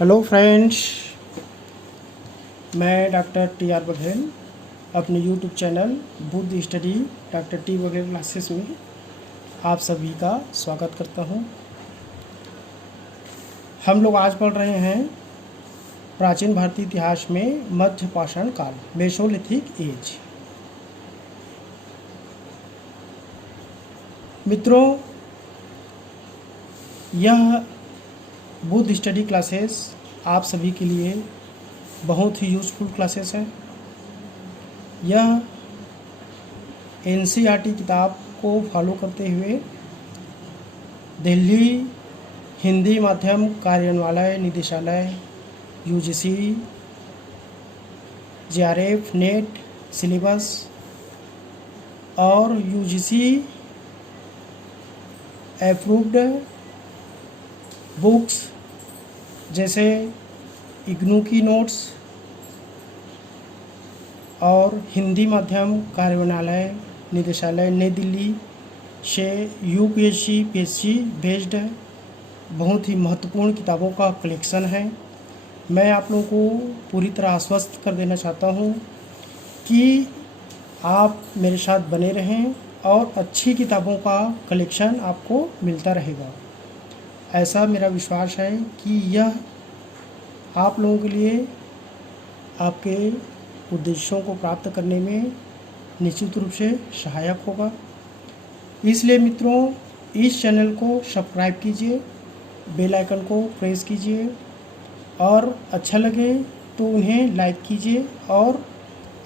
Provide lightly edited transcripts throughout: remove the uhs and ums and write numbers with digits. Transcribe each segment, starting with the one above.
Hello friends, मैं doctor T R Baghel अपने YouTube channel Buddha study doctor T Baghel classes में आप सभी का स्वागत करता हूं। हम लोग आज पढ़ रहे हैं प्राचीन भारतीय इतिहास में मध्य पाषाण काल, मेसोलिथिक एज। मित्रों, यह बुद्ध स्टडी क्लासेस आप सभी के लिए बहुत ही यूज़फुल क्लासेस है। यह एनसीईआरटी किताब को फॉलो करते हुए दिल्ली हिंदी माध्यम कार्यान्वयन निदेशालय यूजीसी जेआरएफ नेट सिलेबस और यूजीसी अप्रूव्ड बुक्स जैसे इग्नू की नोट्स और हिंदी माध्यम कार्यान्वयन निदेशालय नई दिल्ली से यूपीएससी पीएससी बेस्ड बहुत ही महत्वपूर्ण किताबों का कलेक्शन है। मैं आप लोगों को पूरी तरह आश्वस्त कर देना चाहता हूं कि आप मेरे साथ बने रहें और अच्छी किताबों का कलेक्शन आपको मिलता रहेगा। ऐसा मेरा विश्वास है कि यह आप लोगों के लिए आपके उद्देश्यों को प्राप्त करने में निश्चित रूप से सहायक होगा। इसलिए मित्रों, इस चैनल को सब्सक्राइब कीजिए, बेल आइकन को प्रेस कीजिए और अच्छा लगे तो उन्हें लाइक कीजिए और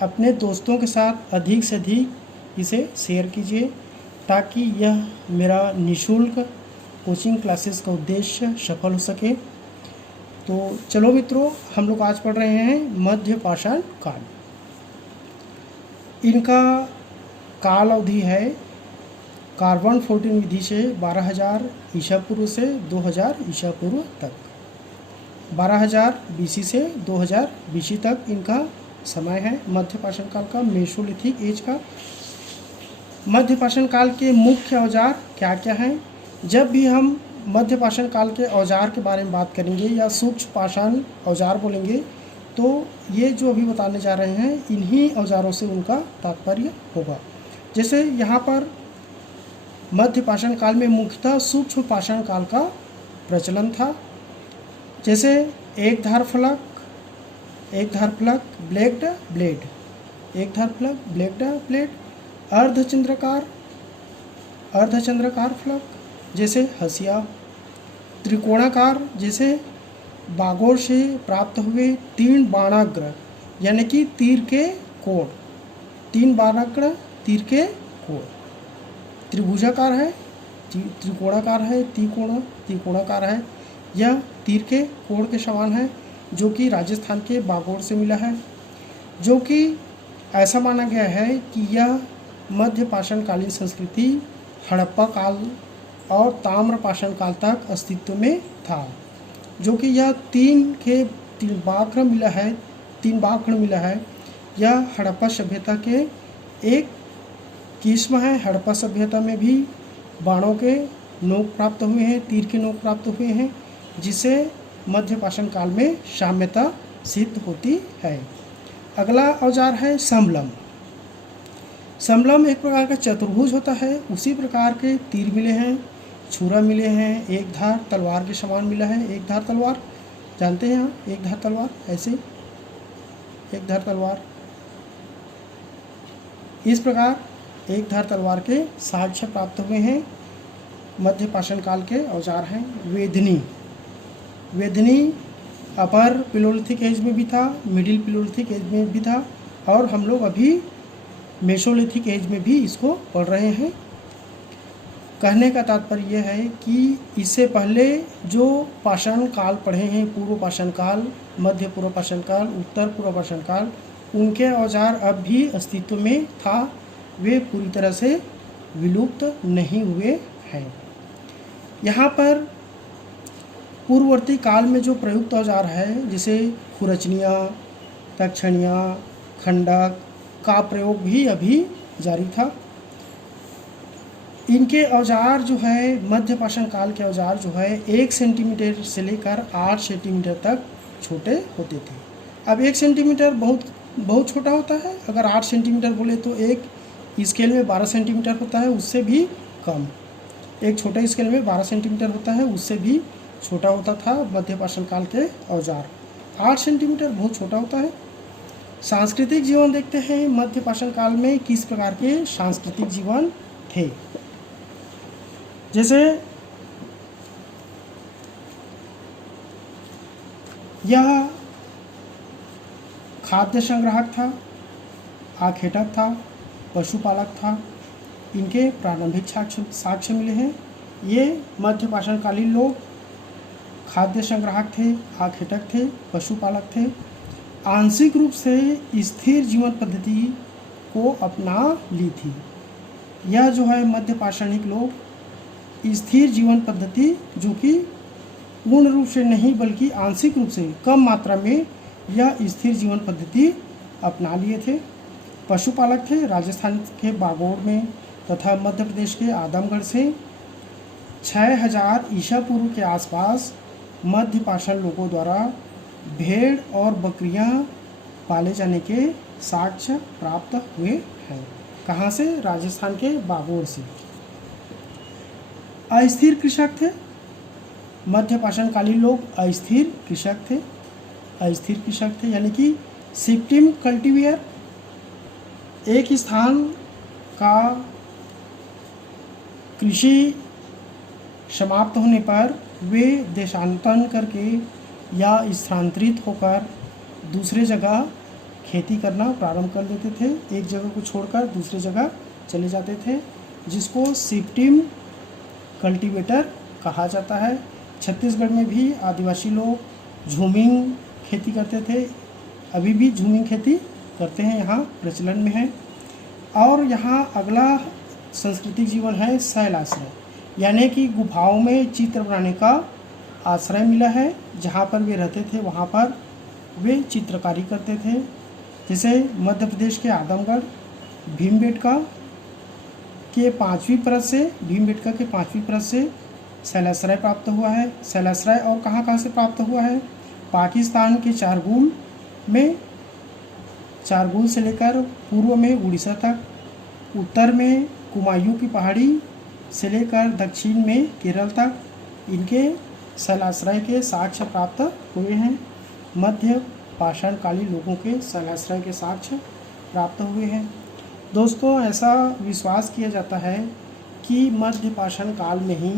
अपने दोस्तों के साथ अधिक से अधिक इसे शेयर कीजिए ताकि यह मेरा निःशुल्क कोचिंग क्लासेस का उद्देश्य सफल हो सके। तो चलो मित्रों, हम लोग आज पढ़ रहे हैं मध्य पाषाण काल। इनका काल अवधि है कार्बन 14 विधि से 12,000 ईसा पूर्व से 2,000 ईसा पूर्व तक, 12,000 बीसी से 2,000 बीसी तक इनका समय है मध्य पाषाण काल का, मेसोलिथिक एज का। मध्य पाषाण काल के मुख्य औजार क्या क्या हैं? जब भी हम मध्य पाषाण काल के औजार के बारे में बात करेंगे या सूक्ष्म पाषाण औजार बोलेंगे तो ये जो अभी बताने जा रहे हैं इन्हीं औजारों से उनका तात्पर्य होगा। जैसे यहाँ पर मध्य पाषाण काल में मुख्यतः सूक्ष्म पाषाण काल का प्रचलन था। जैसे एक धार फलक, ब्लेड, एक धार फलक, ब्लेड, अर्धचंद्राकार फलक जैसे हसिया, त्रिकोणाकार जैसे बागोर से प्राप्त हुए 3 बाणाग्र यानी कि तीर के कोण, 3 बाणाग्र तीर के कोण, त्रिभुजाकार है, त्रिकोणाकार है, त्रिकोणाकार है, यह तीर के कोण के समान है, जो कि राजस्थान के बागोर से मिला है, जो कि ऐसा माना गया है कि यह मध्य पाषाण कालीन संस्कृति हड़प्पा काल और ताम्र पाषाण काल तक अस्तित्व में था, जो कि यह 3 बाख्र मिला है। यह हड़प्पा सभ्यता के एक किस्म है। हड़प्पा सभ्यता में भी बाणों के नोक प्राप्त हुए हैं, तीर के नोक प्राप्त हुए हैं, जिसे मध्य पाषाण काल में साम्यता सिद्ध होती है। अगला औजार है समलम। समलम एक प्रकार का चतुर्भुज होता है। उसी प्रकार के तीर मिले हैं, छुरा मिले हैं, एक धार तलवार के समान मिला है। एक धार तलवार जानते हैं आप, एक धार तलवार, ऐसे एक धार तलवार, इस प्रकार एक धार तलवार के साक्ष्य प्राप्त हुए हैं। मध्य पाषाण काल के औजार हैं। वेदनी अपर पिलोलिथिक एज में भी था, मिडिल पिलोलिथिक एज में भी था और हम लोग अभी मेसोलिथिक एज में भी इसको पढ़ रहे हैं। कहने का तात्पर्य यह है कि इससे पहले जो पाषाण काल पढ़े हैं, पूर्व पाषाण काल, मध्य पूर्व पाषाण काल, उत्तर पूर्व पाषाण काल, उनके औजार अब भी अस्तित्व में था, वे पूरी तरह से विलुप्त नहीं हुए हैं। यहाँ पर पूर्ववर्ती काल में जो प्रयुक्त औजार है, जैसे खुरचनिया, तक्षणिया, खंडक का प्रयोग भी अभी जारी था। इनके औजार जो है, मध्य पाषाण काल के औजार जो है 1 सेंटीमीटर से लेकर 8 सेंटीमीटर तक छोटे होते थे। अब 1 सेंटीमीटर बहुत छोटा होता है। अगर 8 सेंटीमीटर बोले तो एक स्केल में 12 सेंटीमीटर होता है, उससे भी कम। एक छोटे स्केल में 12 सेंटीमीटर होता है, उससे भी छोटा होता था मध्य पाषाण काल के औजार। 8 सेंटीमीटर बहुत छोटा होता है। सांस्कृतिक जीवन देखते हैं, मध्य पाषाण काल में किस प्रकार के सांस्कृतिक जीवन थे। जैसे यह खाद्य संग्राहक था, आखेटक था, पशुपालक था। इनके प्रारंभिक साक्ष्य मिले हैं। ये मध्य पाषाण कालीन लोग खाद्य संग्राहक थे, आखेटक थे, पशुपालक थे। आंशिक रूप से स्थिर जीवन पद्धति को अपना ली थी। यह जो है मध्य पाषाणिक लोग स्थिर जीवन पद्धति, जो कि पूर्ण रूप से नहीं बल्कि आंशिक रूप से कम मात्रा में यह स्थिर जीवन पद्धति अपना लिए थे। पशुपालक थे। राजस्थान के बागोड़ में तथा मध्य प्रदेश के आदमगढ़ से 6000 ईसा पूर्व के आसपास मध्य पाषाण लोगों द्वारा भेड़ और बकरियां पाले जाने के साक्ष्य प्राप्त हुए हैं। कहाँ से? राजस्थान के बागोड़ से। अस्थिर कृषक थे। मध्य पाषाण कालीन लोग अस्थिर कृषक थे। अस्थिर कृषक थे यानी कि शिफ्टिंग कल्टीवेयर। एक स्थान का कृषि समाप्त होने पर वे देशांतरण करके या स्थानांतरित होकर दूसरे जगह खेती करना प्रारंभ कर देते थे। एक जगह को छोड़कर दूसरी जगह चले जाते थे, जिसको शिफ्टिंग कल्टीवेटर कहा जाता है। छत्तीसगढ़ में भी आदिवासी लोग झूमिंग खेती करते थे। अभी भी झूमिंग खेती करते हैं, यहाँ प्रचलन में है। और यहाँ अगला सांस्कृतिक जीवन है शैलाश्रय, यानी कि गुफाओं में चित्र बनाने का आश्रय मिला है। जहाँ पर वे रहते थे वहाँ पर वे चित्रकारी करते थे। जैसे मध्य प्रदेश के आदमगढ़ भीमबेटका के 5वीं परत से शैलाश्रय प्राप्त हुआ है। शैलाश्रय और कहाँ से प्राप्त हुआ है? पाकिस्तान के चारगुल से लेकर पूर्व में उड़ीसा तक, उत्तर में कुमायूं की पहाड़ी से लेकर दक्षिण में केरल तक इनके शैलाश्रय के साक्ष्य प्राप्त हुए हैं। मध्य पाषाण कालीन लोगों के शैलाश्रय के साक्ष्य प्राप्त हुए हैं। दोस्तों, ऐसा विश्वास किया जाता है कि मध्य पाषाण काल में ही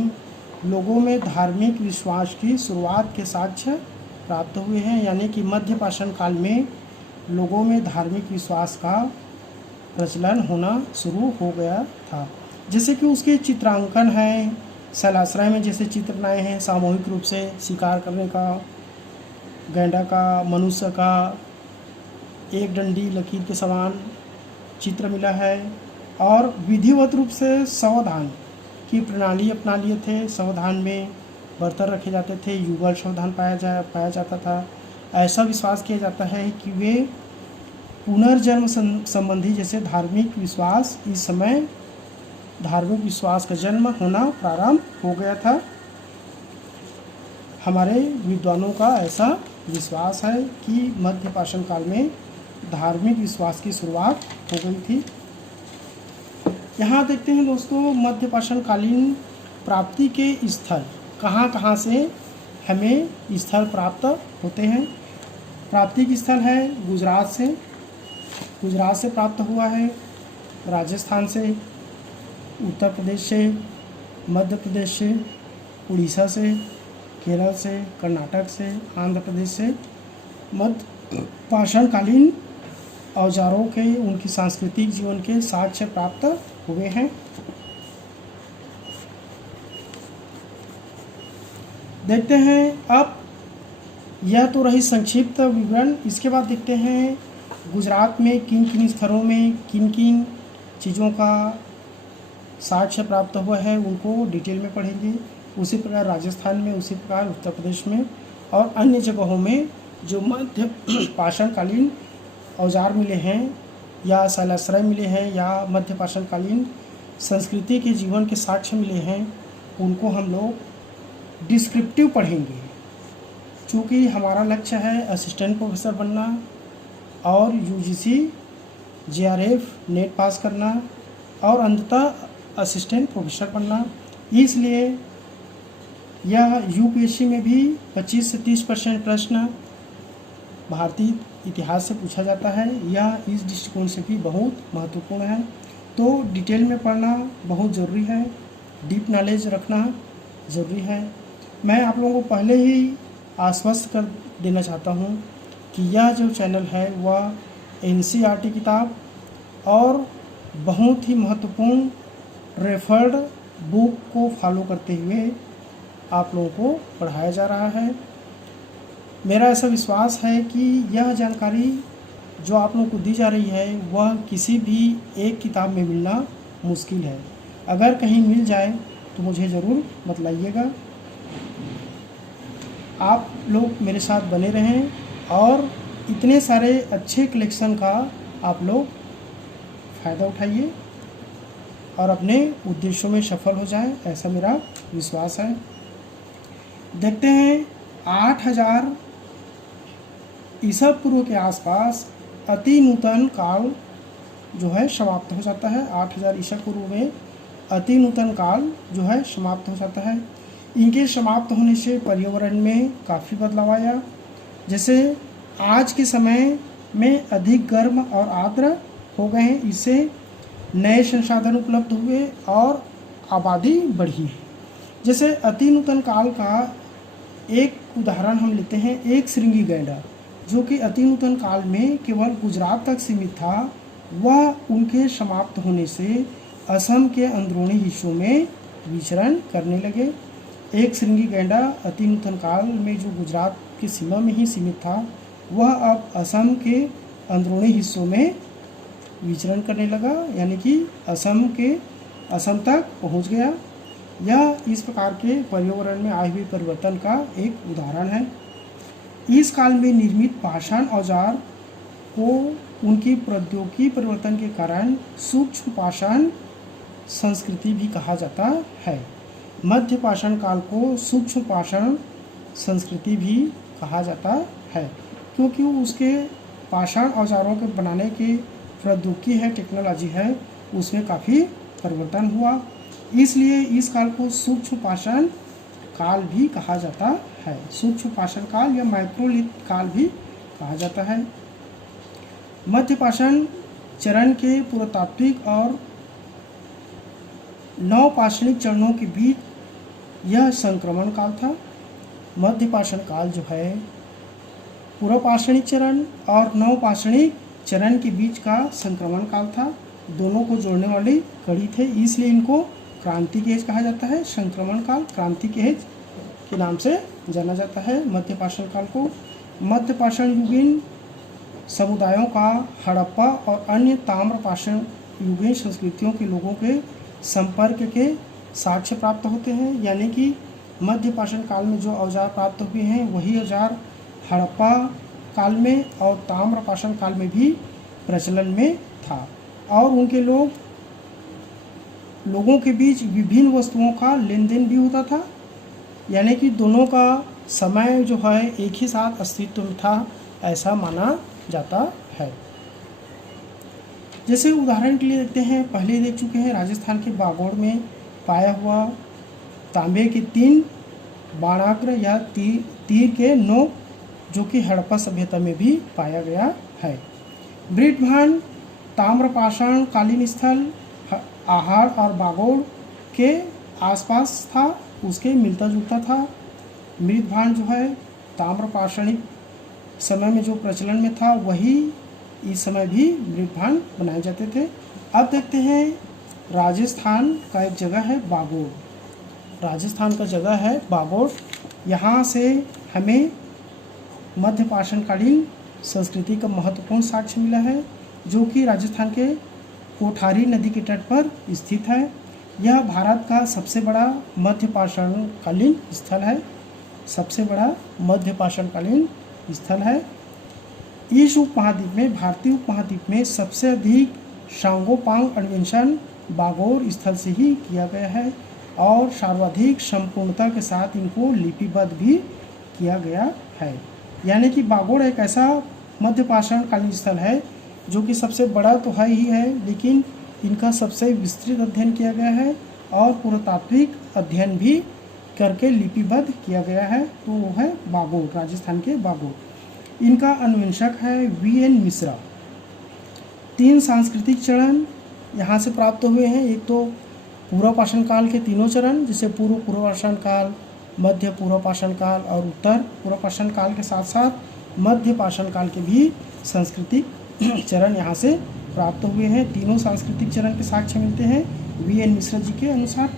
लोगों में धार्मिक विश्वास की शुरुआत के साक्ष्य प्राप्त हुए हैं। यानी कि मध्य पाषाण काल में लोगों में धार्मिक विश्वास का प्रचलन होना शुरू हो गया था। जैसे कि उसके चित्रांकन हैं शैलाश्रय में, जैसे चित्र बनाए हैं सामूहिक रूप से शिकार करने का, गैंडा का, मनुष्य का, एक डंडी लकीर के समान चित्र मिला है। और विधिवत रूप से सावधान की प्रणाली अपना लिए थे। सावधान में बर्तन रखे जाते थे, युगल सावधान पाया जाता था। ऐसा विश्वास किया जाता है कि वे पुनर्जन्म संबंधी जैसे धार्मिक विश्वास, इस समय धार्मिक विश्वास का जन्म होना प्रारंभ हो गया था। हमारे विद्वानों का ऐसा विश्वास है कि मध्य पाषाण काल में धार्मिक विश्वास की शुरुआत हो गई थी। यहाँ देखते हैं दोस्तों, मध्य पाषाण कालीन प्राप्ति के स्थल कहाँ से हमें स्थल प्राप्त होते हैं। प्राप्ति के स्थल है गुजरात से प्राप्त हुआ है, राजस्थान से, उत्तर प्रदेश से, मध्य प्रदेश से, उड़ीसा से, केरल से, कर्नाटक से, आंध्र प्रदेश से मध्य पाषाण कालीन औजारों के, उनकी सांस्कृतिक जीवन के साक्ष्य प्राप्त हुए हैं। देखते हैं अब, यह तो रही संक्षिप्त विवरण। इसके बाद देखते हैं गुजरात में किन किन स्थलों में किन किन चीज़ों का साक्ष्य प्राप्त हुआ है, उनको डिटेल में पढ़ेंगे। उसी प्रकार राजस्थान में, उसी प्रकार उत्तर प्रदेश में और अन्य जगहों में जो मध्य पाषाण कालीन औजार मिले हैं या शैलाश्रय मिले हैं या मध्य पाषाण कालीन संस्कृति के जीवन के साक्ष्य मिले हैं उनको हम लोग डिस्क्रिप्टिव पढ़ेंगे। चूँकि हमारा लक्ष्य है असिस्टेंट प्रोफेसर बनना और यूजीसी जेआरएफ नेट पास करना और अंततः असिस्टेंट प्रोफेसर बनना, इसलिए यह यूपीएससी में भी 25 से 30% प्रश्न भारतीय इतिहास से पूछा जाता है। यह इस दृष्टिकोण से भी बहुत महत्वपूर्ण है। तो डिटेल में पढ़ना बहुत ज़रूरी है, डीप नॉलेज रखना ज़रूरी है। मैं आप लोगों को पहले ही आश्वस्त कर देना चाहता हूँ कि यह जो चैनल है वह एनसीईआरटी किताब और बहुत ही महत्वपूर्ण रेफर्ड बुक को फॉलो करते हुए आप लोगों को पढ़ाया जा रहा है। मेरा ऐसा विश्वास है कि यह जानकारी जो आप लोगों को दी जा रही है वह किसी भी एक किताब में मिलना मुश्किल है। अगर कहीं मिल जाए तो मुझे ज़रूर बतलाइएगा। आप लोग मेरे साथ बने रहें और इतने सारे अच्छे कलेक्शन का आप लोग फ़ायदा उठाइए और अपने उद्देश्यों में सफल हो जाएं, ऐसा मेरा विश्वास है। देखते हैं 8000 ईसा पूर्व के आसपास अति नूतन काल जो है समाप्त हो जाता है। 8000 ईसा पूर्व में अति नूतन काल जो है समाप्त हो जाता है। इनके समाप्त होने से पर्यावरण में काफ़ी बदलाव आया। जैसे आज के समय में अधिक गर्म और आर्द्र हो गए हैं, इससे नए संसाधन उपलब्ध हुए और आबादी बढ़ी है। जैसे अति नूतन काल का एक उदाहरण हम लेते हैं, एक श्रृंगी गैंडा जो कि अति नूतन काल में केवल गुजरात तक सीमित था, वह उनके समाप्त होने से असम के अंदरूनी हिस्सों में विचरण करने लगे। एक श्रृंगी गैंडा अति नूतन काल में जो गुजरात की सीमा में ही सीमित था, वह अब असम के अंदरूनी हिस्सों में विचरण करने लगा, यानी कि असम तक पहुंच गया। यह इस प्रकार के पर्यावरण में आए हुए परिवर्तन का एक उदाहरण है। इस काल में निर्मित पाषाण औजार को उनकी प्रौद्योगिकी परिवर्तन के कारण सूक्ष्म पाषाण संस्कृति भी कहा जाता है। मध्य पाषाण काल को सूक्ष्म पाषाण संस्कृति भी कहा जाता है, क्योंकि उसके पाषाण औजारों के बनाने की प्रौद्योगिकी है, टेक्नोलॉजी है, उसमें काफ़ी परिवर्तन हुआ। इसलिए इस काल को सूक्ष्म पाषाण काल भी कहा जाता है। सूक्ष्म पाषाण काल या माइक्रोलिथ काल भी कहा जाता है। मध्य पाषाण चरण के पुरातात्विक और नवपाषाणिक चरणों के बीच यह संक्रमण काल था। मध्य पाषाण काल जो है पूर्वपाषाणिक चरण और नवपाषाणिक चरण के बीच का संक्रमण काल था। दोनों को जोड़ने वाली कड़ी थे, इसलिए इनको क्रांति के एज कहा जाता है। संक्रमण काल क्रांति के एज के नाम से जाना जाता है मध्य पाषाण काल को। मध्य पाषाण युगीन समुदायों का हड़प्पा और अन्य ताम्र पाषाण युगीन संस्कृतियों के लोगों के संपर्क के साक्ष्य प्राप्त होते हैं, यानी कि मध्य पाषाण काल में जो औजार प्राप्त हुए हैं वही औजार हड़प्पा काल में और ताम्र पाषाण काल में भी प्रचलन में था, और उनके लोगों के बीच विभिन्न वस्तुओं का लेन देन भी होता था, यानी कि दोनों का समय जो है एक ही साथ अस्तित्व में था, ऐसा माना जाता है। जैसे उदाहरण के लिए देखते हैं, पहले देख चुके हैं राजस्थान के बागोड़ में पाया हुआ तांबे के 3 बाणाग्र या तीर के नोक, जो कि हड़प्पा सभ्यता में भी पाया गया है। बृहद्भान ताम्रपाषाण कालीन स्थल आहार और बागोड़ के आसपास था, उसके मिलता जुलता था। मृदभान जो है ताम्रपाषाणिक समय में जो प्रचलन में था वही इस समय भी मृदभान बनाए जाते थे। अब देखते हैं राजस्थान का एक जगह है बागोड़। राजस्थान का जगह है बागोड़। यहाँ से हमें मध्य पाषाणकालीन संस्कृति का महत्वपूर्ण साक्ष्य मिला है, जो कि राजस्थान के कोठारी नदी के तट पर स्थित है। यह भारत का सबसे बड़ा मध्य पाषाणकालीन स्थल है। सबसे बड़ा मध्य पाषाणकालीन स्थल है। इस उपमहाद्वीप में, भारतीय उपमहाद्वीप में सबसे अधिक सांगोपांग अन्वेषण बागोर स्थल से ही किया गया है और सर्वाधिक संपूर्णता के साथ इनको लिपिबद्ध भी किया गया है। यानी कि बागोर एक ऐसा मध्यपाषाण कालीन स्थल है जो कि सबसे बड़ा तो है ही है, लेकिन इनका सबसे विस्तृत अध्ययन किया गया है और पुरातात्विक अध्ययन भी करके लिपिबद्ध किया गया है। तो वो है बागोर, राजस्थान के बागोर। इनका अन्वेषक है वीएन मिश्रा। 3 सांस्कृतिक चरण यहाँ से प्राप्त हुए हैं। एक तो पूर्व पाषाण काल के तीनों चरण, जैसे पूर्व पाषाण काल, मध्य पूर्व पाषाण काल और उत्तर पूर्व पाषाण काल के साथ साथ मध्य पाषाण काल के भी सांस्कृतिक चरण यहाँ से प्राप्त हुए हैं। तीनों सांस्कृतिक चरण के साक्ष्य मिलते हैं वीएन मिश्रा जी के अनुसार।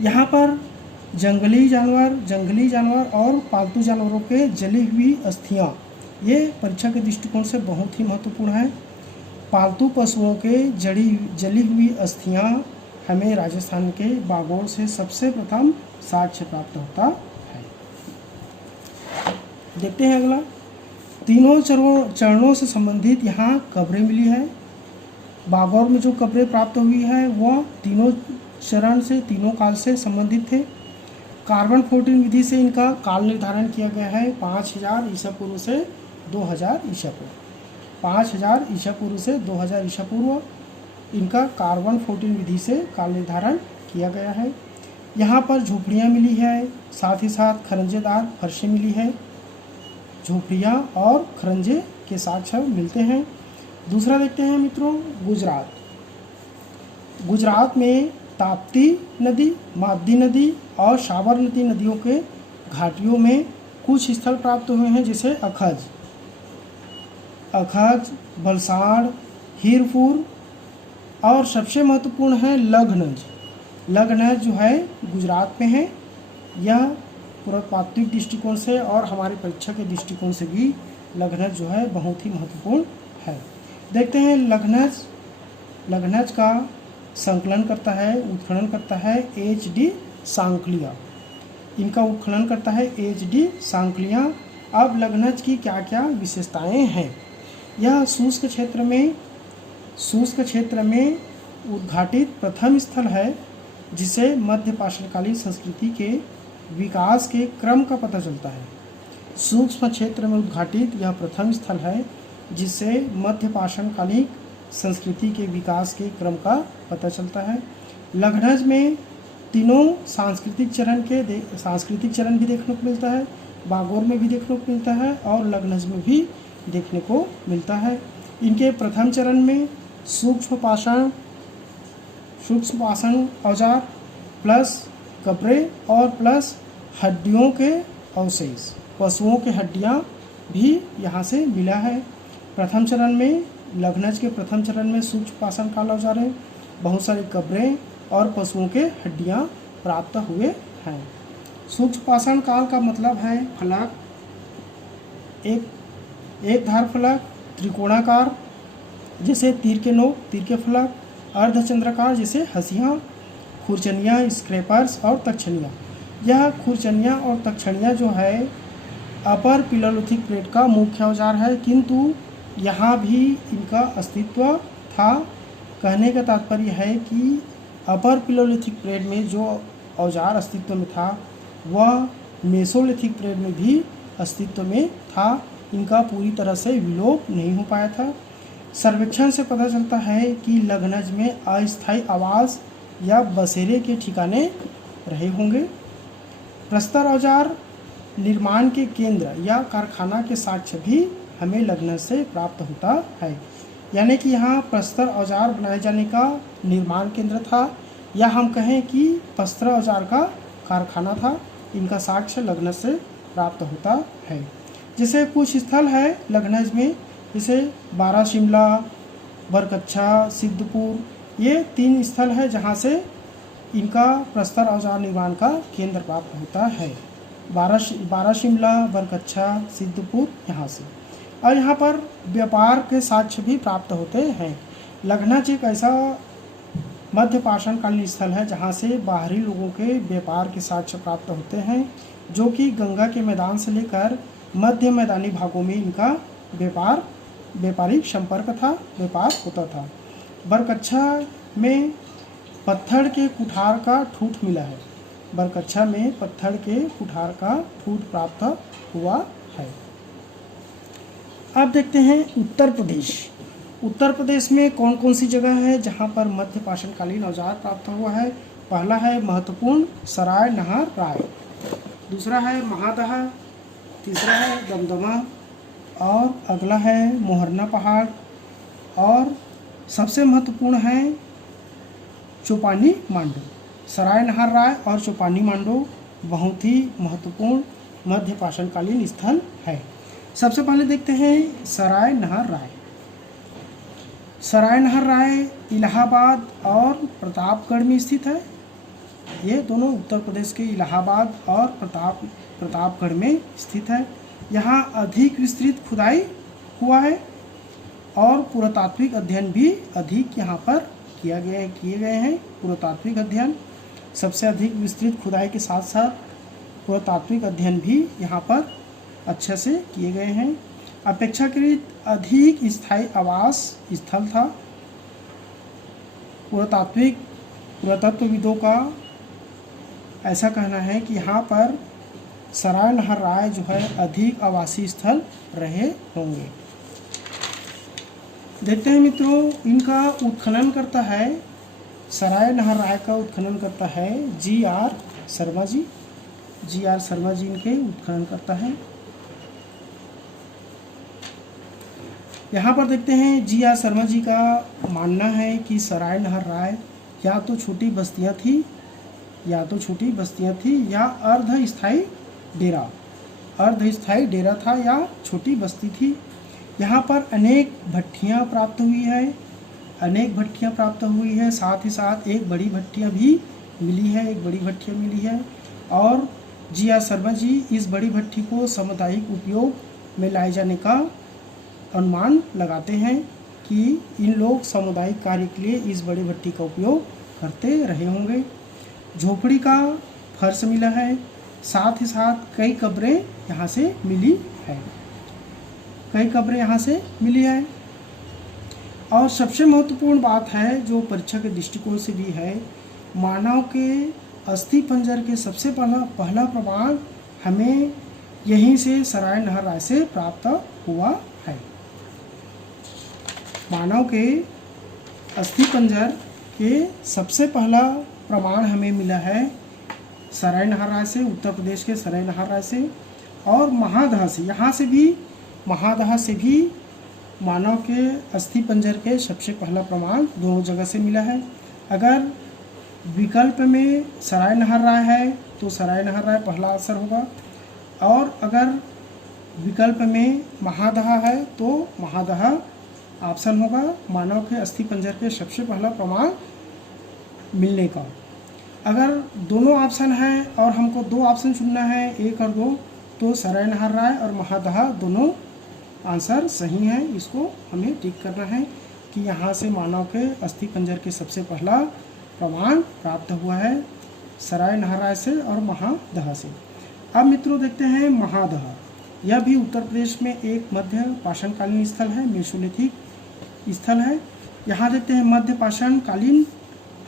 यहाँ पर जंगली जानवर और पालतू जानवरों के जली हुई अस्थियाँ, ये परीक्षा के दृष्टिकोण से बहुत ही महत्वपूर्ण है। पालतू पशुओं के जली हुई अस्थियाँ हमें राजस्थान के बागोर से सबसे प्रथम साक्ष्य प्राप्त होता है। देखते हैं अगला, तीनों चरणों से संबंधित यहाँ कब्रें मिली है। बागोर में जो कब्रें प्राप्त हुई है वह तीनों चरण से, तीनों काल से संबंधित थे। कार्बन 14 विधि से इनका काल निर्धारण किया गया है 5000 ईसा पूर्व से 2000 ईसा पूर्व। 5000 ईसा पूर्व से 2000 ईसा पूर्व इनका कार्बन 14 विधि से काल निर्धारण किया गया है। यहाँ पर झोपड़ियाँ मिली है, साथ ही साथ खरंजेदार फर्शें मिली है। झोपड़ियाँ और खरंजे के साक्ष्य मिलते हैं। दूसरा देखते हैं मित्रों, गुजरात में ताप्ती नदी, मादी नदी और साबरमती नदियों के घाटियों में कुछ स्थल प्राप्त हुए हैं, जैसे अखज, बलसाड़, हीरपुर और सबसे महत्वपूर्ण है लखनज। लखनज जो है गुजरात में है। यह पुरातात्विक दृष्टिकोण से और हमारे परीक्षा के दृष्टिकोण से भी लखनज जो है बहुत ही महत्वपूर्ण है। देखते हैं लखनज का संकलन करता है, उत्खनन करता है एच.डी. सांकलिया। इनका उत्खनन करता है एच.डी. सांकलिया। अब लखनज की क्या क्या विशेषताएं हैं? यह शुष्क क्षेत्र में उद्घाटित प्रथम स्थल है जिसे मध्य पाषाणकालीन संस्कृति के विकास के क्रम का पता चलता है। सूक्ष्म क्षेत्र में उद्घाटित यह प्रथम स्थल है जिससे मध्य पाषाणकालीन संस्कृति के विकास के क्रम का पता चलता है। लखनज में तीनों सांस्कृतिक चरण भी देखने को मिलता है, बागोर में भी देखने को मिलता है और लखनज में भी देखने को मिलता है। इनके प्रथम चरण में सूक्ष्म पाषाण औजार प्लस कपड़े और प्लस हड्डियों के अवशेष, पशुओं के हड्डियाँ भी यहाँ से मिला है। प्रथम चरण में लखनज के प्रथम चरण में सूक्ष्म पाषाण काल औजारें, बहुत सारी कब्रें और पशुओं के हड्डियाँ प्राप्त हुए हैं। सूक्ष्म पाषाण काल का मतलब है फलक, एक धार फलक, त्रिकोणाकार जैसे तीर के नोक, तीर के फलक, अर्धचंद्राकार जैसे हंसियाँ, खुरचनियाँ, स्क्रैपर्स और तक्षणियाँ। यह खुरचनियाँ और तक्षणियाँ जो है अपर पिलोलिथिक प्लेट का मुख्य औजार है, किंतु यहाँ भी इनका अस्तित्व था। कहने का तात्पर्य है कि अपर पिलोलिथिक प्लेट में जो औजार अस्तित्व में था वह मेसोलिथिक प्लेट में भी अस्तित्व में था। इनका पूरी तरह से विलोप नहीं हो पाया था। सर्वेक्षण से पता चलता है कि लखनज में अस्थायी आवास या बसेरे के ठिकाने रहे होंगे। प्रस्तर औजार निर्माण के केंद्र या कारखाना के साक्ष्य भी हमें लखनज से प्राप्त होता है। यानी कि यहाँ प्रस्तर औजार बनाए जाने का निर्माण केंद्र था, या हम कहें कि प्रस्तर औजार का कारखाना था। इनका साक्ष्य लखनज से प्राप्त होता है। जैसे कुछ स्थल है लखनज में, जैसे बाराशिमला, बरकच्छा, सिद्धपुर, ये 3 स्थल है जहाँ से इनका प्रस्तर औजार निर्माण का केंद्र प्राप्त होता है। बाराशिमला, बरकच्छा, सिद्धपुर यहाँ से। और यहाँ पर व्यापार के साक्ष्य भी प्राप्त होते हैं। लखनज एक ऐसा मध्य पाषाणकालीन स्थल है जहाँ से बाहरी लोगों के व्यापार के साक्ष्य प्राप्त होते हैं, जो कि गंगा के मैदान से लेकर मध्य मैदानी भागों में इनका व्यापारिक संपर्क था, व्यापार होता था। बरकच्छा में पत्थर के कुठार का ठूठ मिला है। बरकच्छा में पत्थर के कुठार का ठूठ प्राप्त हुआ है। अब देखते हैं उत्तर प्रदेश। उत्तर प्रदेश में कौन कौन सी जगह है जहाँ पर मध्य पाषाणकालीन औजार प्राप्त हुआ है। पहला है महत्वपूर्ण सराय नहर राय, दूसरा है महादहा, तीसरा है दमदमा और अगला है मोहरना पहाड़ और सबसे महत्वपूर्ण है चौपानी मांडू। सराय नहर राय और चौपानी मांडू बहुत ही महत्वपूर्ण मध्य पाषाणकालीन स्थल है। सबसे पहले देखते हैं सराय नहर राय। सराय नहर राय इलाहाबाद और प्रतापगढ़ में स्थित है। ये दोनों उत्तर प्रदेश के इलाहाबाद और प्रतापगढ़ में स्थित है। यहाँ अधिक विस्तृत खुदाई हुआ है और पुरातात्विक अध्ययन भी अधिक यहाँ पर किए गए हैं। पुरातात्विक अध्ययन सबसे अधिक विस्तृत खुदाई के साथ साथ पुरातात्विक अध्ययन भी यहाँ पर अच्छे से किए गए हैं। अपेक्षाकृत अधिक स्थायी आवास स्थल था। पुरातत्वविदों का ऐसा कहना है कि यहाँ पर सराय नहर राय जो है अधिक आवासीय स्थल रहे होंगे। देखते हैं मित्रों, इनका उत्खनन करता है, सराय नहर राय का उत्खनन करता है जी.आर. शर्मा जी। जी.आर. शर्मा जी इनके उत्खनन करता है। यहाँ पर देखते हैं जी.आर. शर्मा जी का मानना है कि सराय नहर राय या तो छोटी बस्तियाँ थी या अर्धस्थायी डेरा था या छोटी बस्ती थी। यहाँ पर अनेक भट्टियाँ प्राप्त हुई है, साथ ही साथ एक बड़ी भट्टियाँ भी मिली है और जी.आर. शर्मा जी इस बड़ी भट्टी को सामुदायिक उपयोग में लाए जाने का अनुमान लगाते हैं कि इन लोग सामुदायिक कार्य के लिए इस बड़ी भट्टी का उपयोग करते रहे होंगे। झोपड़ी का फर्श मिला है, साथ ही साथ कई कब्रें यहाँ से मिली है। और सबसे महत्वपूर्ण बात है जो परीक्षा के दृष्टिकोण से भी है, मानव के अस्थि पंजर के सबसे पहला प्रमाण हमें यहीं से सराय नहर राय से प्राप्त हुआ है। मानव के अस्थि पंजर के सबसे पहला प्रमाण हमें मिला है सराय नहर राय से, उत्तर प्रदेश के सराय नहर राय से और महादहा से। महादहा से भी मानव के अस्थि पंजर के सबसे पहला प्रमाण दोनों जगह से मिला है। अगर विकल्प में सराय नहर राय है तो सराय नहर राय पहला आंसर होगा और अगर विकल्प में महादहा है तो महादहा ऑप्शन होगा मानव के अस्थि पंजर के सबसे पहला प्रमाण मिलने का। अगर दोनों ऑप्शन हैं और हमको दो ऑप्शन चुनना है, 1 और 2, तो सराय नहर राय और महादहा दोनों आंसर सही हैं। इसको हमें टिक करना है कि यहाँ से मानव के अस्थि पंजर के सबसे पहला प्रमाण प्राप्त हुआ है सराय नहर राय से और महादहा से। अब मित्रों देखते हैं महादहा। यह भी उत्तर प्रदेश में एक मध्य पाषाणकालीन स्थल है, मेसोलिथिक स्थल है। यहाँ देखते हैं मध्य पाषाणकालीन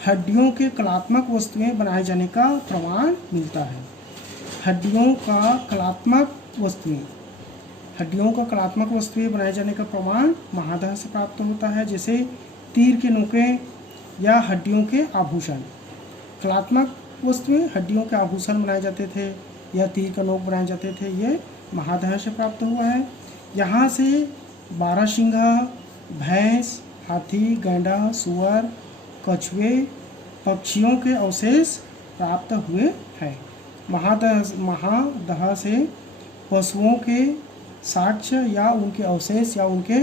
हड्डियों के कलात्मक वस्तुएं बनाए जाने का प्रमाण मिलता है। हड्डियों का कलात्मक वस्तुएं बनाए जाने का प्रमाण महादहा से प्राप्त होता है, जैसे तीर के नोके या हड्डियों के आभूषण। कलात्मक वस्तुएं हड्डियों के आभूषण बनाए जाते थे या तीर का नोक बनाए जाते थे, ये महादहा से प्राप्त हुआ है। यहाँ से बारहसिंघा, भैंस, हाथी, गैंडा, सुअर, कछुए, पक्षियों के अवशेष प्राप्त हुए हैं। महादहा से पशुओं के साक्ष्य या उनके अवशेष या उनके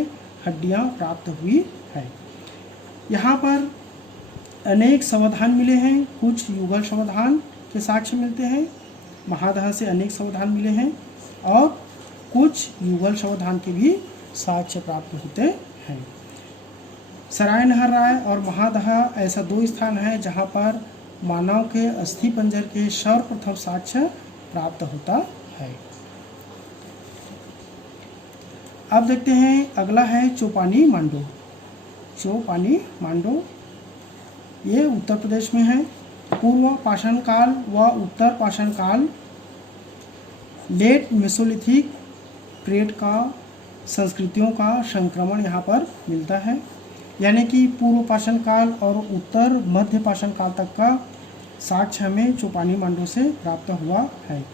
हड्डियां प्राप्त हुई है। यहाँ पर अनेक समाधान मिले हैं, कुछ युगल समाधान के साक्ष्य मिलते हैं। महादहा से अनेक समाधान मिले हैं और कुछ युगल समाधान के भी साक्ष्य प्राप्त होते हैं। सराय नहर राय और महादहा ऐसा 2 स्थान है जहाँ पर मानव के अस्थि पंजर के सर्वप्रथम साक्ष्य प्राप्त होता है। अब देखते हैं अगला है चौपानी मांडू। ये उत्तर प्रदेश में है। पूर्व पाषाण काल व उत्तर पाषाण काल लेट मेसोलिथिक पीरियड का संस्कृतियों का संक्रमण यहाँ पर मिलता है, यानी कि पूर्व पाषाण काल और उत्तर मध्य पाषाण काल तक का साक्ष्य हमें चौपानी मांडू से प्राप्त हुआ है।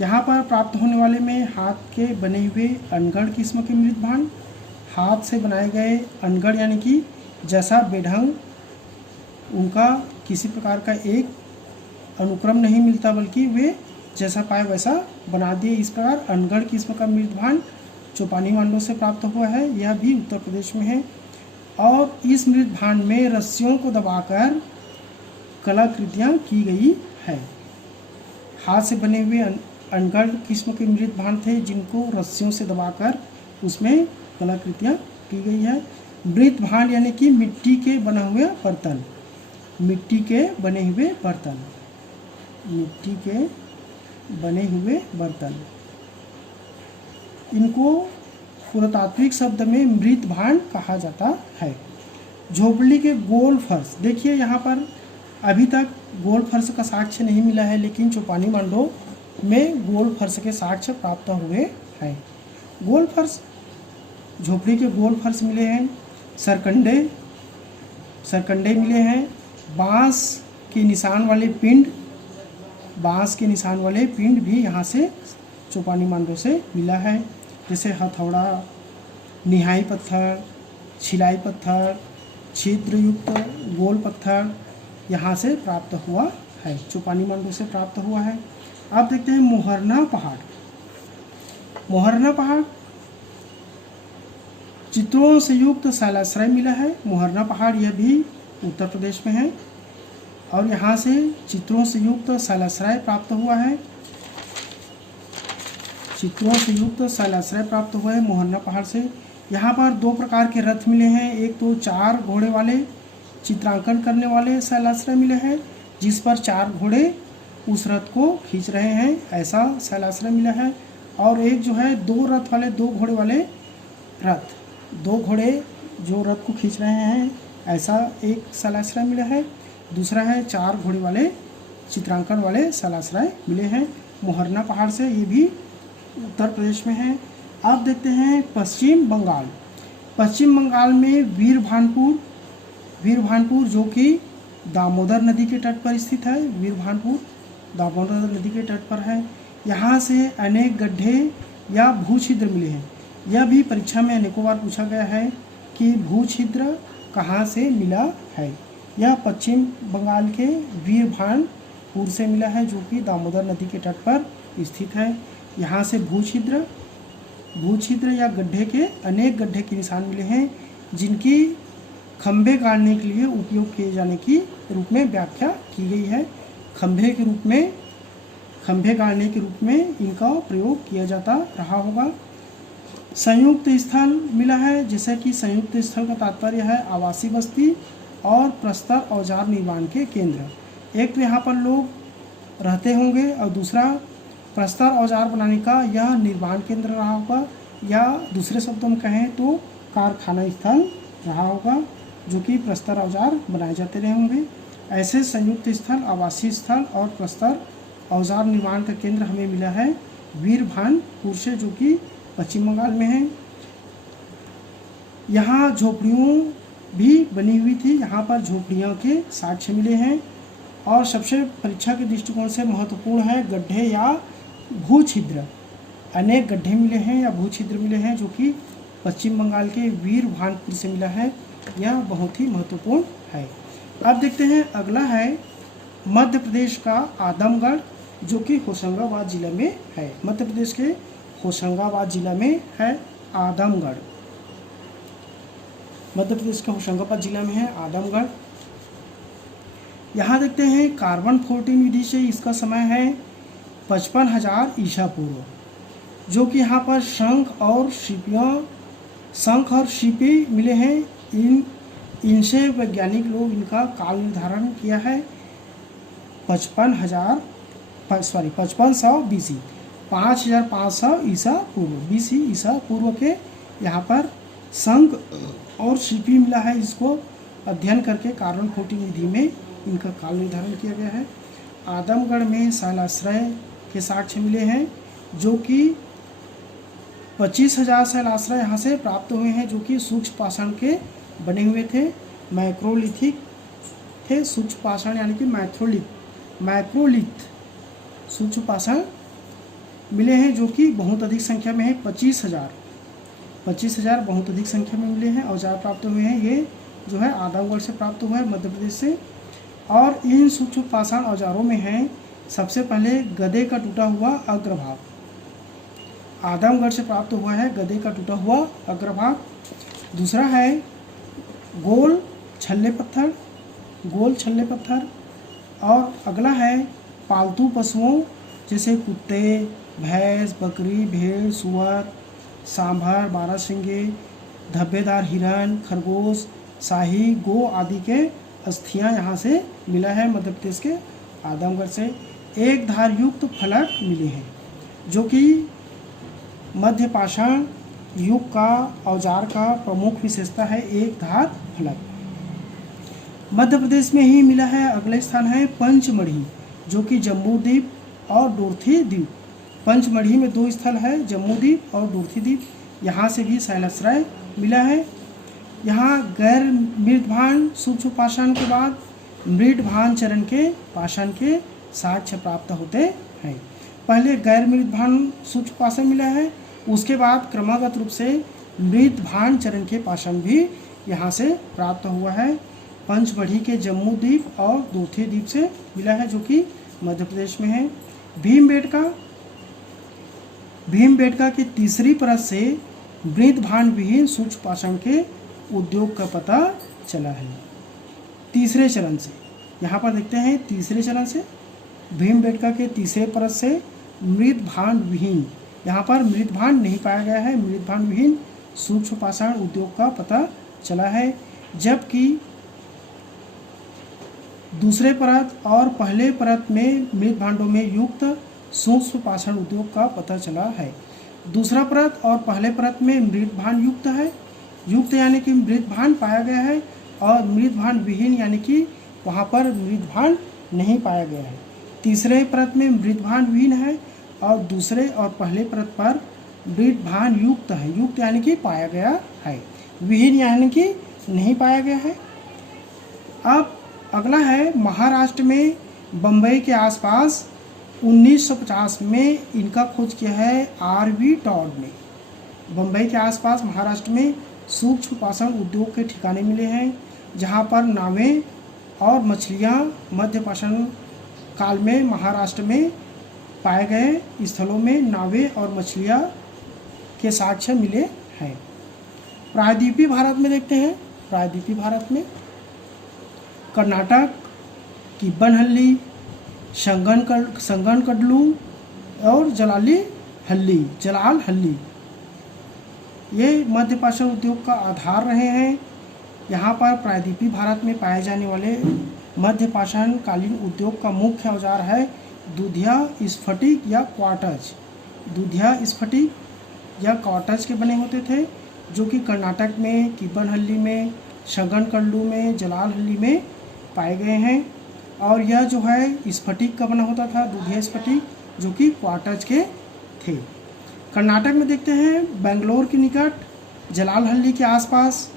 यहाँ पर प्राप्त होने वाले में हाथ के बने हुए अनगढ़ किस्म के मृत भांड, हाथ से बनाए गए अनगढ़ यानी कि जैसा बेढंग उनका किसी प्रकार का एक अनुक्रम नहीं मिलता, बल्कि वे जैसा पाए वैसा बना दिए। इस प्रकार अनगढ़ किस्म का मृत भांड चौपानी मांडू से प्राप्त हुआ है, यह भी उत्तर प्रदेश में है। और इस मृत भांड में रस्सियों को दबाकर कलाकृतियाँ की गई है। हाथ से बने हुए अनगढ़ किस्म के मृत भांड थे जिनको रस्सियों से दबाकर उसमें कलाकृतियाँ की गई है। मृत भांड यानी कि मिट्टी के बने हुए बर्तन, मिट्टी के बने हुए बर्तन, मिट्टी के बने हुए बर्तन, इनको पुरातात्विक शब्द में मृत भांड कहा जाता है। झोपड़ी के गोल फर्श, देखिए यहाँ पर अभी तक गोल फर्श का साक्ष्य नहीं मिला है, लेकिन चौपानी मांडू में गोल फर्श के साक्ष्य प्राप्त हुए हैं। गोल फर्श, झोपड़ी के गोल फर्श मिले हैं। सरकंडे मिले हैं। बांस के निशान वाले पिंड, बांस के निशान वाले पिंड भी यहाँ से चौपानी मांडू से मिला है, जैसे हथौड़ा, निहाई पत्थर, छिलाई पत्थर, छिद्रयुक्त गोल पत्थर यहाँ से प्राप्त हुआ है, चौपानी मांडू से प्राप्त हुआ है। अब देखते हैं मोहरना पहाड़। मोहरना पहाड़ चित्रों से युक्त शैलाश्रय मिला है। मोहरना पहाड़ यह भी उत्तर प्रदेश में है और यहाँ से चित्रों से युक्त शैलाश्रय प्राप्त हुआ है। चित्रों से युक्त शैलाश्रय प्राप्त हुआ है मोहरना पहाड़ से। यहाँ पर दो प्रकार के रथ मिले हैं, एक तो 4 घोड़े वाले चित्रांकन करने वाले शैलाश्रय मिले हैं, जिस पर 4 घोड़े उस रथ को खींच रहे हैं, ऐसा शैलाश्रय मिला है। और एक जो है 2 रथ वाले, 2 घोड़े वाले रथ, 2 घोड़े जो रथ को खींच रहे हैं, ऐसा एक शैलाश्रय मिला है। दूसरा है 4 घोड़े वाले चित्रांकन वाले शैलाश्रय मिले हैं मोहरना पहाड़ से, ये भी उत्तर प्रदेश में है। अब देखते हैं पश्चिम बंगाल। पश्चिम बंगाल में वीरभानपुर जो कि दामोदर नदी के तट पर स्थित है। वीरभानपुर दामोदर नदी के तट पर है। यहाँ से अनेक गड्ढे या भूछिद्र मिले हैं। यह भी परीक्षा में अनेकों बार पूछा गया है कि भूछिद्र कहाँ से मिला है। यह पश्चिम बंगाल के वीरभानपुर से मिला है, जो कि दामोदर नदी के तट पर स्थित है। यहाँ से भूछिद्र या गड्ढे के अनेक गड्ढे के निशान मिले हैं, जिनकी खंभे गाड़ने के लिए उपयोग किए जाने की रूप में व्याख्या की गई है। खंभे गाड़ने के रूप में इनका प्रयोग किया जाता रहा होगा। संयुक्त स्थल मिला है, जैसे कि संयुक्त स्थल का तात्पर्य है आवासीय बस्ती और प्रस्तर औजार निर्माण के केंद्र। एक तो यहाँ पर लोग रहते होंगे और दूसरा प्रस्तर औजार बनाने का यह निर्माण केंद्र रहा होगा, या दूसरे शब्दों में कहें तो कारखाना स्थल रहा होगा, जो कि प्रस्तर औजार बनाए जाते रहे होंगे। ऐसे संयुक्त स्थल, आवासीय स्थल और प्रस्तर औजार निर्माण का केंद्र हमें मिला है वीरभानपुर से, जो कि पश्चिम बंगाल में है। यहाँ झोपड़ियों भी बनी हुई थी, यहाँ पर झोपड़ियों के साक्ष्य मिले हैं। और सबसे परीक्षा के दृष्टिकोण से महत्वपूर्ण है गड्ढे या भूछिद्र। अनेक गड्ढे मिले हैं या भूछिद्र मिले हैं, जो कि पश्चिम बंगाल के वीरभानपुर से मिला है। यह बहुत ही महत्वपूर्ण है। अब देखते हैं अगला है मध्य प्रदेश का आदमगढ़, जो कि होशंगाबाद जिले में है। मध्य प्रदेश के होशंगाबाद जिला में है आदमगढ़। मध्य प्रदेश के होशंगाबाद जिला में है आदमगढ़। यहाँ देखते हैं कार्बन 14 विधि से इसका समय है 55,000 ईसा पूर्व, जो कि यहाँ पर शंख और शिपी मिले हैं। इनसे वैज्ञानिक लोग इनका काल निर्धारण किया है 5500 BC, 5500 ईसा पूर्व, BC ईसा पूर्व के यहाँ पर शंख और शिपी मिला है, जिसको अध्ययन करके कार्बन 14 विधि में इनका काल निर्धारण किया गया है। आदमगढ़ में शैलाश्रय के साक्ष्य मिले हैं, जो कि 25,000 शैलाश्रय यहाँ से प्राप्त हुए हैं, जो कि सूक्ष्म पाषाण के बने हुए थे, मैक्रोलिथिक थे। सूक्ष्म पाषाण यानी कि मैक्रोलिथ सूक्ष्म पाषाण मिले हैं, जो कि बहुत अधिक संख्या में है। 25,000 बहुत अधिक संख्या में मिले हैं। औजार प्राप्त हुए हैं, ये जो है आदमगढ़ से प्राप्त हुआ है, मध्य प्रदेश से। और इन सूक्ष्म पाषाण औजारों में है सबसे पहले गदे का टूटा हुआ अग्रभाग, आदमगढ़ से प्राप्त हुआ है गदे का टूटा हुआ अग्रभाग। दूसरा है गोल छल्ले पत्थर। और अगला है पालतू पशुओं जैसे कुत्ते, भैंस, बकरी, भेड़, सुअर, सांभर, बारहसिंगे, धब्बेदार हिरन, खरगोश, शाही गो आदि के अस्थियां यहाँ से मिला है मध्य प्रदेश के आदमगढ़ से। एक धार युक्त फलक मिले हैं, जो कि मध्य पाषाण युग का औजार का प्रमुख विशेषता है, एक धार फलक मध्य प्रदेश में ही मिला है। अगले स्थान है पंचमढ़ी, जो कि जम्मू द्वीप और डोरथी द्वीप। पंचमढ़ी में 2 स्थल है, जम्मू द्वीप और डोरथी द्वीप, यहाँ से भी शैलाश्रय मिला है। यहाँ गैर मृदभान सूक्ष्म पाषाण के बाद मृदभान चरण के पाषाण के साक्ष्य प्राप्त होते हैं। पहले गैर मृदभान सूक्ष्म पाषाण मिला है, उसके बाद क्रमागत रूप से मृदभान चरण के पाषाण भी यहाँ से प्राप्त हुआ है। पंचमढ़ी के जम्मू द्वीप और डोरथी द्वीप से मिला है, जो कि मध्य प्रदेश में है। भीमबेटका की तीसरी परत से मृदभान विहीन सूक्ष्म पाषाण के उद्योग का पता चला है। तीसरे चरण से यहाँ पर देखते हैं, तीसरे चरण से भीमबेटका के तीसरे परत से मृदभान विहीन, यहाँ पर मृदभान नहीं पाया गया है, मृदभान विहीन सूक्ष्म पाषाण उद्योग का पता चला है। जबकि दूसरे परत और पहले परत में मृदभांडों में युक्त सूक्ष्म पाषाण उद्योग का पता चला है। दूसरा परत और पहले परत में मृदभान युक्त है, युक्त यानी कि मृदभान पाया गया है, और मृदभान विहीन यानी कि वहाँ पर मृदभान नहीं पाया गया है। तीसरे परत में मृदभान विहीन है और दूसरे और पहले परत पर मृदभान युक्त है, युक्त यानी कि पाया गया है, विहीन यानी कि नहीं पाया गया है। अब अगला है महाराष्ट्र में बम्बई के आसपास 1950 में इनका खोज किया है आर.वी. टॉड ने। बम्बई के आसपास महाराष्ट्र में सूक्ष्म पाषाण उद्योग के ठिकाने मिले हैं, जहाँ पर नावें और मछलियाँ मध्य पाषाण काल में महाराष्ट्र में पाए गए स्थलों में नावें और मछलियाँ के साक्ष्य मिले हैं। प्रायद्वीपीय भारत में देखते हैं, प्रायद्वीपीय भारत में कर्नाटक, किब्बनहल्ली, संगनकडलू और जलाल हल्ली ये मध्य पाषाण उद्योग का आधार रहे हैं। यहाँ पर प्रायद्वीपीय भारत में पाए जाने वाले मध्य पाषाण कालीन उद्योग का मुख्य औजार है दूधिया स्फटिक या क्वार्टज। दूधिया स्फटिक या क्वार्टज के बने होते थे, जो कि कर्नाटक में, किब्बनहल्ली में, संगनकडलू में, जलाल हल्ली में पाए गए हैं। और यह जो है स्फटिक का बना होता था, दूधिया स्फटिक, जो कि क्वार्टज के थे। कर्नाटक में देखते हैं बेंगलोर के निकट जलाल हल्ली के आसपास,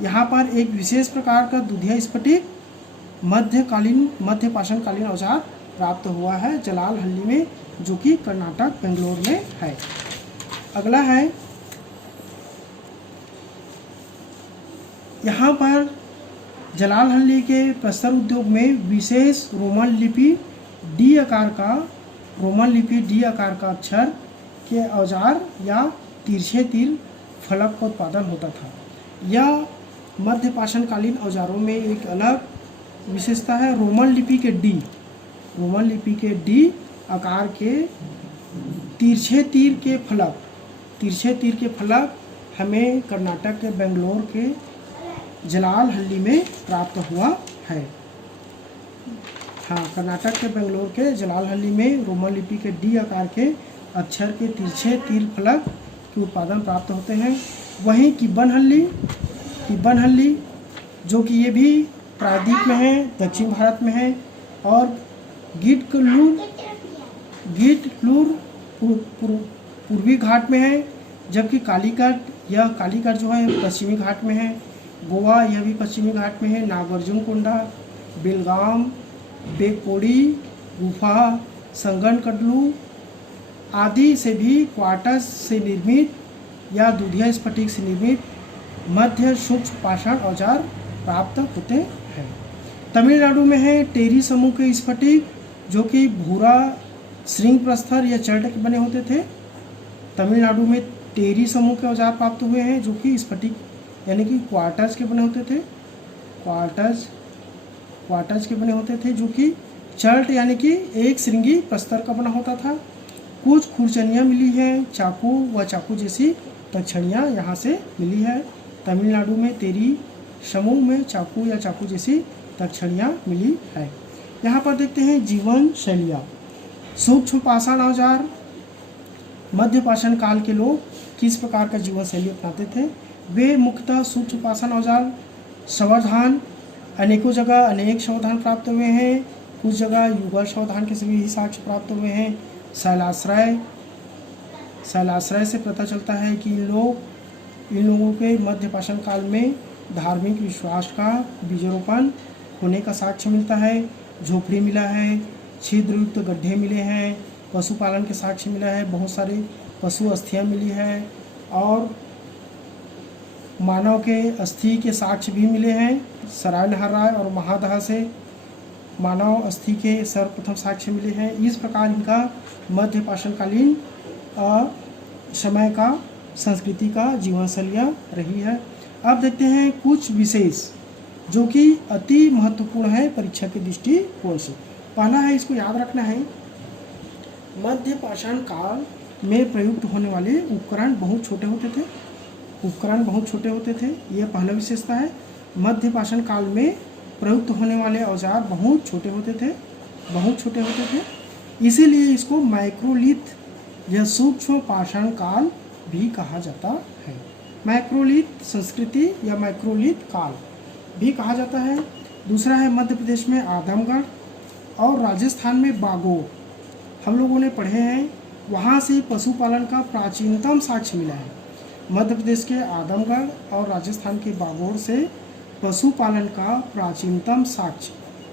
यहाँ पर एक विशेष प्रकार का दूधिया स्फटिक मध्य पाषाण कालीन औजार प्राप्त हुआ है जलाल हल्ली में, जो कि कर्नाटक बेंगलोर में है। अगला है यहाँ पर जलाल हल्ली के प्रस्तर उद्योग में विशेष रोमन लिपि डी आकार का अक्षर के औजार या तिरछे तीर फलक का उत्पादन होता था। यह मध्य पाषाण कालीन औजारों में एक अलग विशेषता है। रोमन लिपि के डी आकार के तिरछे तीर के फलक हमें कर्नाटक के बेंगलोर के जलाल हल्ली में प्राप्त हुआ है। हाँ, कर्नाटक के बेंगलोर के जलाल हल्ली में रोमन लिपि के डी आकार के अक्षर के तिरछे तीर फलक के उत्पादन प्राप्त होते हैं। वहीं किब्बनहल्ली जो कि ये भी प्रायद्वीप में है, दक्षिण भारत में है। और गिडक्लूर पूर्वी घाट में है, जबकि कालीगढ़ जो है पश्चिमी घाट में है। गोवा यह भी पश्चिमी घाट में है। नागार्जुनकोंडा, बेलगाम, बेकोडी गुफा, संगनकडलू आदि से भी क्वार्टज से निर्मित या दूधिया स्फटिक से निर्मित मध्य सूक्ष्म पाषाण औजार प्राप्त होते हैं। तमिलनाडु में है टेरी समूह के स्फटिक, जो कि भूरा श्रृंग प्रस्तर या चर्ट के बने होते थे। तमिलनाडु में टेरी समूह के औजार प्राप्त हुए हैं, जो कि स्फटिक यानी कि क्वार्टज के बने होते थे। क्वार्टज के बने होते थे, जो कि चर्ट यानी कि एक श्रृंगी प्रस्तर का बना होता था। कुछ खुरचनियाँ मिली हैं, चाकू व चाकू जैसी तक्षणियाँ यहाँ से मिली है। तमिलनाडु में तेरी समूह में चाकू या चाकू जैसी तक्षणियाँ मिली है। यहाँ पर देखते हैं जीवन शैलियाँ। सूक्ष्म पाषाण औजार। मध्य पाषाण काल के लोग किस प्रकार का जीवन शैली अपनाते थे? वे मुख्यतः सूक्ष्म पाषाण औजार, संवर्धन, अनेकों जगह अनेक संवर्धन प्राप्त हुए हैं। कुछ जगह युगल संवर्धन के सभी साक्ष्य प्राप्त हुए हैं। शैलाश्रय से पता चलता है कि इन लोगों के मध्य पाषाण काल में धार्मिक विश्वास का बीजारोपण होने का साक्ष्य मिलता है। झोपड़ी मिला है, छिद्रयुक्त गड्ढे मिले हैं, पशुपालन के साक्ष्य मिला है, बहुत सारे पशु अस्थियाँ मिली है और मानव के अस्थि के साक्ष्य भी मिले हैं। सराय नहराय और महादहा से मानव अस्थि के सर्वप्रथम साक्ष्य मिले हैं। इस प्रकार इनका मध्य पाषाणकालीन समय का संस्कृति का जीवन शैलियाँ रही है। अब देखते हैं कुछ विशेष जो कि अति महत्वपूर्ण है परीक्षा के दृष्टिकोण से। पहला है, इसको याद रखना है, मध्य पाषाण काल में प्रयुक्त होने वाले उपकरण बहुत छोटे होते थे। यह पहला विशेषता है। मध्य पाषाण काल में प्रयुक्त होने वाले औजार बहुत छोटे होते थे। इसीलिए इसको माइक्रोलिथ या सूक्ष्म पाषाण काल भी कहा जाता है। माइक्रोलिथ संस्कृति या माइक्रोलिथ काल भी कहा जाता है। दूसरा है, मध्य प्रदेश में आदमगढ़ और राजस्थान में बागोर, हम लोगों ने पढ़े हैं, वहाँ से पशुपालन का प्राचीनतम साक्ष्य मिला है। मध्य प्रदेश के आदमगढ़ और राजस्थान के बागोर से पशुपालन का प्राचीनतम साक्ष्य,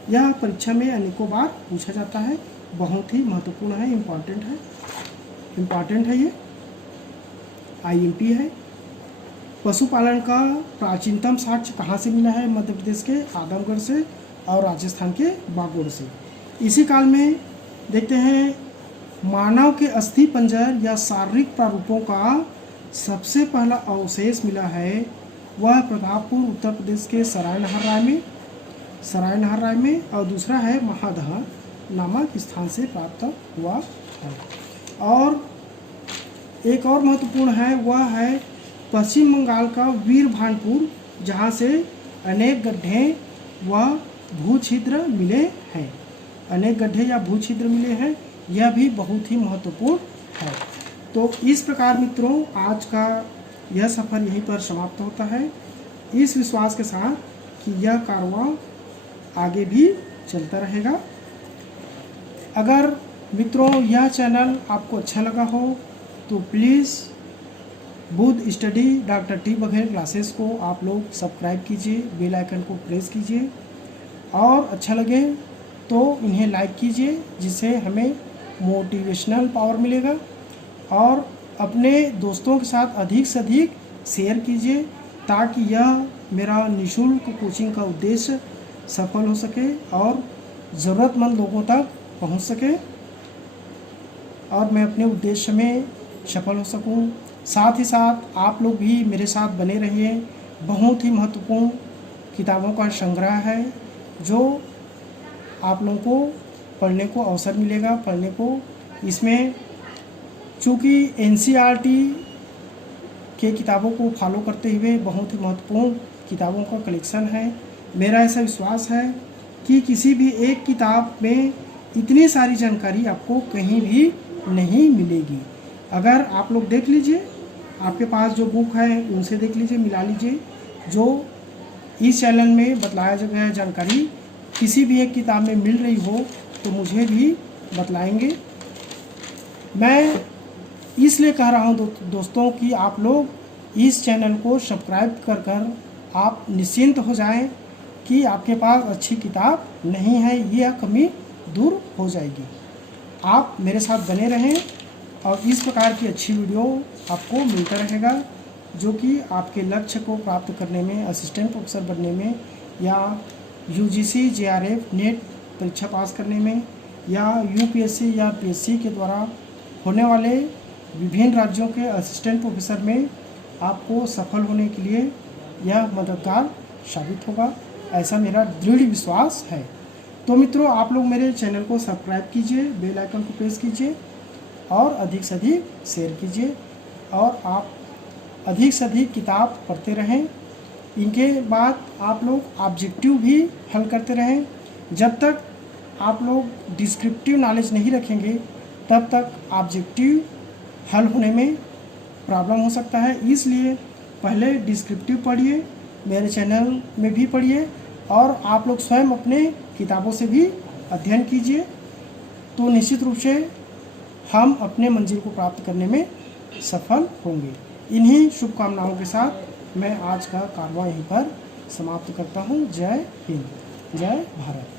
यह परीक्षा में अनेकों बार पूछा जाता है, बहुत ही महत्वपूर्ण है, इम्पॉर्टेंट है, ये IMP है। पशुपालन का प्राचीनतम साक्ष्य कहाँ से मिला है? मध्य प्रदेश के आदमगढ़ से और राजस्थान के बागोर से। इसी काल में देखते हैं, मानव के अस्थि पंजर या शारीरिक प्रारूपों का सबसे पहला अवशेष मिला है, वह प्रतापपुर उत्तर प्रदेश के सराय नहर राय में और दूसरा है महादहा नामक स्थान से प्राप्त हुआ है। और एक और महत्वपूर्ण है, वह है पश्चिम बंगाल का वीरभानपुर, जहाँ से अनेक गड्ढे व भूछिद्र मिले हैं। यह भी बहुत ही महत्वपूर्ण है। तो इस प्रकार मित्रों, आज का यह सफ़र यहीं पर समाप्त होता है, इस विश्वास के साथ कि यह कारवां आगे भी चलता रहेगा। अगर मित्रों यह चैनल आपको अच्छा लगा हो तो please Buddha study doctor T Baghel classes को आप लोग सब्सक्राइब कीजिए, बेल आइकन को प्रेस कीजिए और अच्छा लगे तो इन्हें लाइक कीजिए, जिससे हमें मोटिवेशनल पावर मिलेगा। और अपने दोस्तों के साथ अधिक से अधिक शेयर कीजिए, ताकि यह मेरा निःशुल्क कोचिंग का उद्देश्य सफल हो सके और ज़रूरतमंद लोगों तक पहुंच सके और मैं अपने उद्देश्य में सफल हो सकूं। साथ ही साथ आप लोग भी मेरे साथ बने रहिए। बहुत ही महत्वपूर्ण किताबों का संग्रह है, जो आप लोगों को पढ़ने को अवसर मिलेगा, पढ़ने को। इसमें चूँकि NCERT के किताबों को फॉलो करते हुए बहुत ही महत्वपूर्ण किताबों का कलेक्शन है। मेरा ऐसा विश्वास है कि किसी भी एक किताब में इतनी सारी जानकारी आपको कहीं भी नहीं मिलेगी। अगर आप लोग देख लीजिए, आपके पास जो बुक है उनसे देख लीजिए, मिला लीजिए, जो इस चैनल में बतलाया गया जानकारी किसी भी एक किताब में मिल रही हो तो मुझे भी बतलाएंगे। मैं इसलिए कह रहा हूँ दोस्तों कि आप लोग इस चैनल को सब्सक्राइब कर आप निश्चिंत हो जाएं कि आपके पास अच्छी किताब नहीं है, यह कमी दूर हो जाएगी। आप मेरे साथ बने रहें और इस प्रकार की अच्छी वीडियो आपको मिलता रहेगा जो कि आपके लक्ष्य को प्राप्त करने में, असिस्टेंट प्रोफेसर बनने में या यूजीसी जेआरएफ नेट परीक्षा पास करने में या यूपीएससी या पीएससी के द्वारा होने वाले विभिन्न राज्यों के असिस्टेंट प्रोफेसर में आपको सफल होने के लिए यह मददगार साबित होगा, ऐसा मेरा दृढ़ विश्वास है। तो मित्रों, आप लोग मेरे चैनल को सब्सक्राइब कीजिए, बेल आइकन को प्रेस कीजिए और अधिक से अधिक शेयर कीजिए और आप अधिक से अधिक किताब पढ़ते रहें। इनके बाद आप लोग ऑब्जेक्टिव भी हल करते रहें। जब तक आप लोग डिस्क्रिप्टिव नॉलेज नहीं रखेंगे तब तक ऑब्जेक्टिव हल होने में प्रॉब्लम हो सकता है। इसलिए पहले डिस्क्रिप्टिव पढ़िए, मेरे चैनल में भी पढ़िए और आप लोग स्वयं अपने किताबों से भी अध्ययन कीजिए, तो निश्चित रूप से हम अपने मंजिल को प्राप्त करने में सफल होंगे। इन्हीं शुभकामनाओं के साथ मैं आज का कारवां यहीं पर समाप्त करता हूँ। जय हिंद, जय भारत।